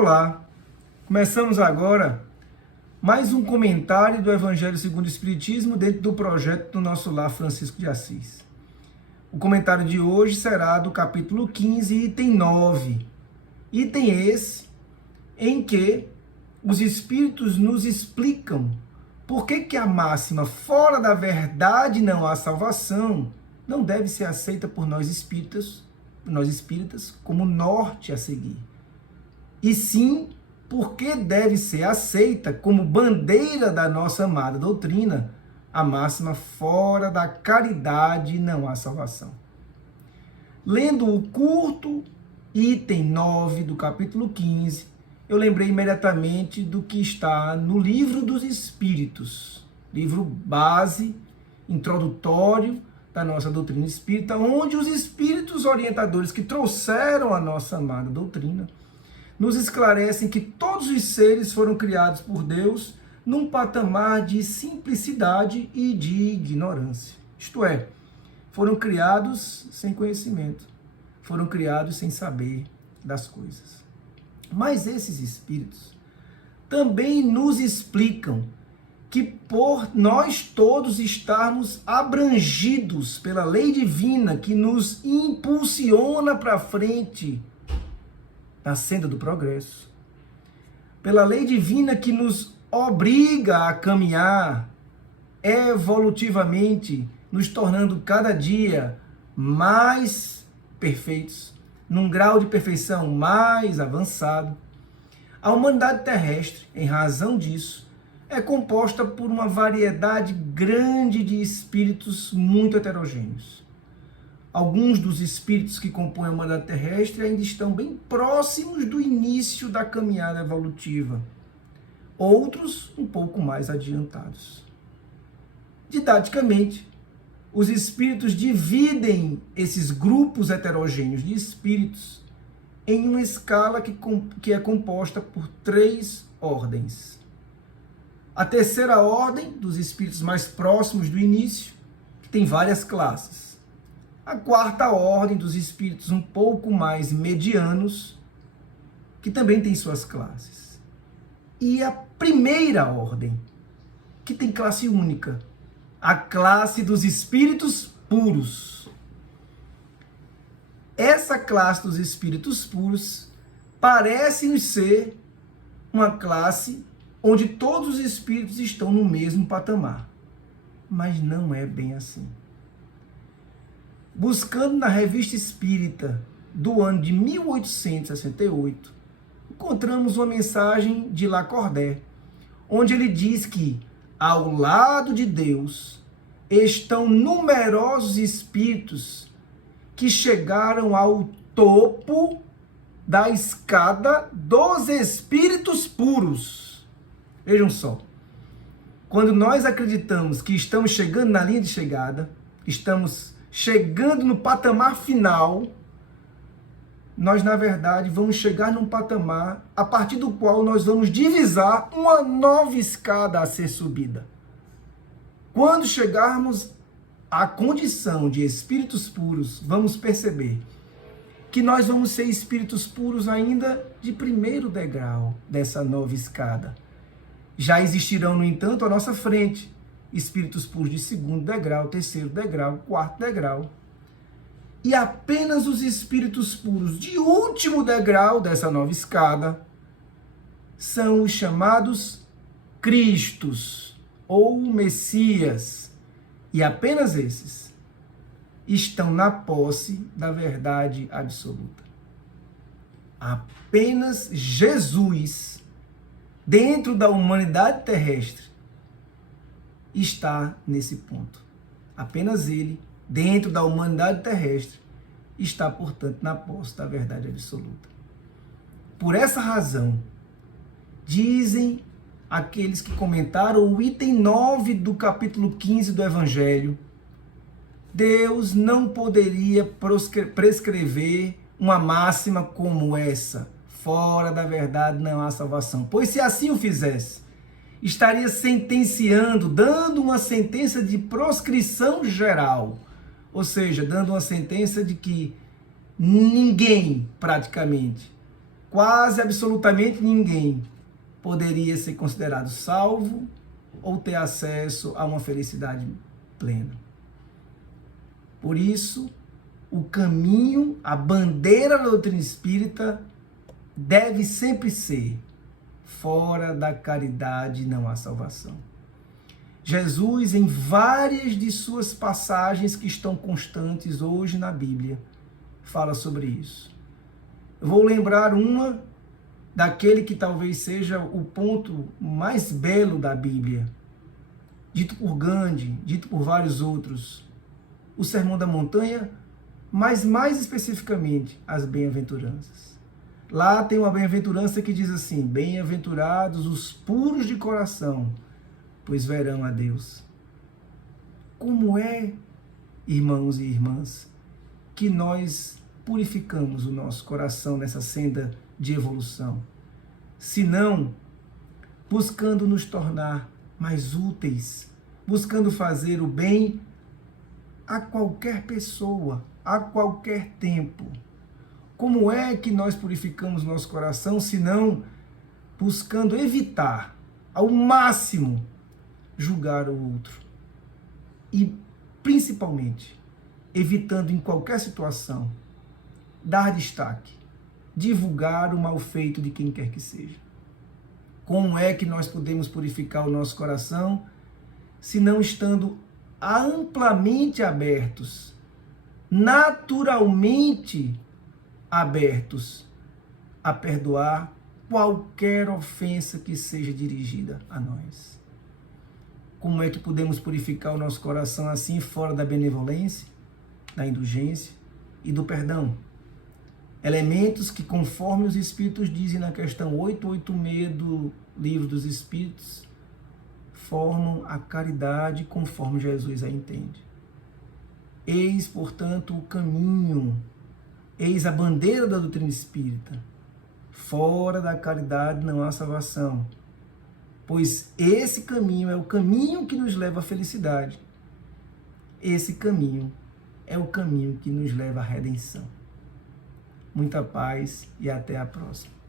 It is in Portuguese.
Olá, começamos agora mais um comentário do Evangelho segundo o Espiritismo dentro do projeto do nosso lar Francisco de Assis. O comentário de hoje será do capítulo 15, item 9. Item esse em que os Espíritos nos explicam por que a máxima fora da verdade não há salvação não deve ser aceita por nós espíritas como norte a seguir. E sim, porque deve ser aceita como bandeira da nossa amada doutrina, a máxima fora da caridade não há salvação. Lendo o curto item 9 do capítulo 15, eu lembrei imediatamente do que está no Livro dos Espíritos, livro base, introdutório da nossa doutrina espírita, onde os espíritos orientadores que trouxeram a nossa amada doutrina nos esclarecem que todos os seres foram criados por Deus num patamar de simplicidade e de ignorância. Isto é, foram criados sem conhecimento, foram criados sem saber das coisas. Mas esses espíritos também nos explicam que por nós todos estarmos abrangidos pela lei divina que nos impulsiona para frente na senda do progresso, pela lei divina que nos obriga a caminhar evolutivamente, nos tornando cada dia mais perfeitos, num grau de perfeição mais avançado, a humanidade terrestre, em razão disso, é composta por uma variedade grande de espíritos muito heterogêneos. Alguns dos espíritos que compõem a humanidade terrestre ainda estão bem próximos do início da caminhada evolutiva. Outros, um pouco mais adiantados. Didaticamente, os espíritos dividem esses grupos heterogêneos de espíritos em uma escala que é composta por 3 ordens. A terceira ordem, dos espíritos mais próximos do início, que tem várias classes. A quarta ordem, dos espíritos um pouco mais medianos, que também tem suas classes. E a primeira ordem, que tem classe única, a classe dos espíritos puros. Essa classe dos espíritos puros parece-nos ser uma classe onde todos os espíritos estão no mesmo patamar. Mas não é bem assim. Buscando na Revista Espírita do ano de 1868, encontramos uma mensagem de Lacordaire, onde ele diz que, ao lado de Deus, estão numerosos espíritos que chegaram ao topo da escada dos espíritos puros. Vejam só, quando nós acreditamos que estamos chegando na linha de chegada, estamos chegando no patamar final, nós, na verdade, vamos chegar num patamar a partir do qual nós vamos divisar uma nova escada a ser subida. Quando chegarmos à condição de espíritos puros, vamos perceber que nós vamos ser espíritos puros ainda de primeiro degrau dessa nova escada. Já existirão, no entanto, à nossa frente espíritos puros de segundo degrau, terceiro degrau, quarto degrau. E apenas os espíritos puros de último degrau dessa nova escada são os chamados Cristos ou Messias. E apenas esses estão na posse da verdade absoluta. Apenas Jesus, dentro da humanidade terrestre, está nesse ponto. Apenas ele, dentro da humanidade terrestre, está, portanto, na posse da verdade absoluta. Por essa razão, dizem aqueles que comentaram o item 9 do capítulo 15 do Evangelho, Deus não poderia prescrever uma máxima como essa: fora da verdade não há salvação. Pois se assim o fizesse, estaria sentenciando, dando uma sentença de proscrição geral, ou seja, dando uma sentença de que ninguém, praticamente, quase absolutamente ninguém poderia ser considerado salvo ou ter acesso a uma felicidade plena. Por isso, o caminho, a bandeira da doutrina espírita deve sempre ser: fora da caridade não há salvação. Jesus, em várias de suas passagens que estão constantes hoje na Bíblia, fala sobre isso. Eu vou lembrar uma daquele que talvez seja o ponto mais belo da Bíblia, dito por Gandhi, dito por vários outros, o Sermão da Montanha, mas mais especificamente as bem-aventuranças. Lá tem uma bem-aventurança que diz assim: bem-aventurados os puros de coração, pois verão a Deus. Como é, irmãos e irmãs, que nós purificamos o nosso coração nessa senda de evolução? Se não buscando nos tornar mais úteis, buscando fazer o bem a qualquer pessoa, a qualquer tempo. Como é que nós purificamos nosso coração, se não buscando evitar ao máximo julgar o outro? E, principalmente, evitando em qualquer situação dar destaque, divulgar o mal feito de quem quer que seja. Como é que nós podemos purificar o nosso coração se não estando amplamente abertos, naturalmente abertos a perdoar qualquer ofensa que seja dirigida a nós? Como é que podemos purificar o nosso coração assim, fora da benevolência, da indulgência e do perdão? Elementos que, conforme os Espíritos dizem na questão 886 do Livro dos Espíritos, formam a caridade conforme Jesus a entende. Eis, portanto, o caminho, eis a bandeira da doutrina espírita. Fora da caridade não há salvação, pois esse caminho é o caminho que nos leva à felicidade. Esse caminho é o caminho que nos leva à redenção. Muita paz e até a próxima.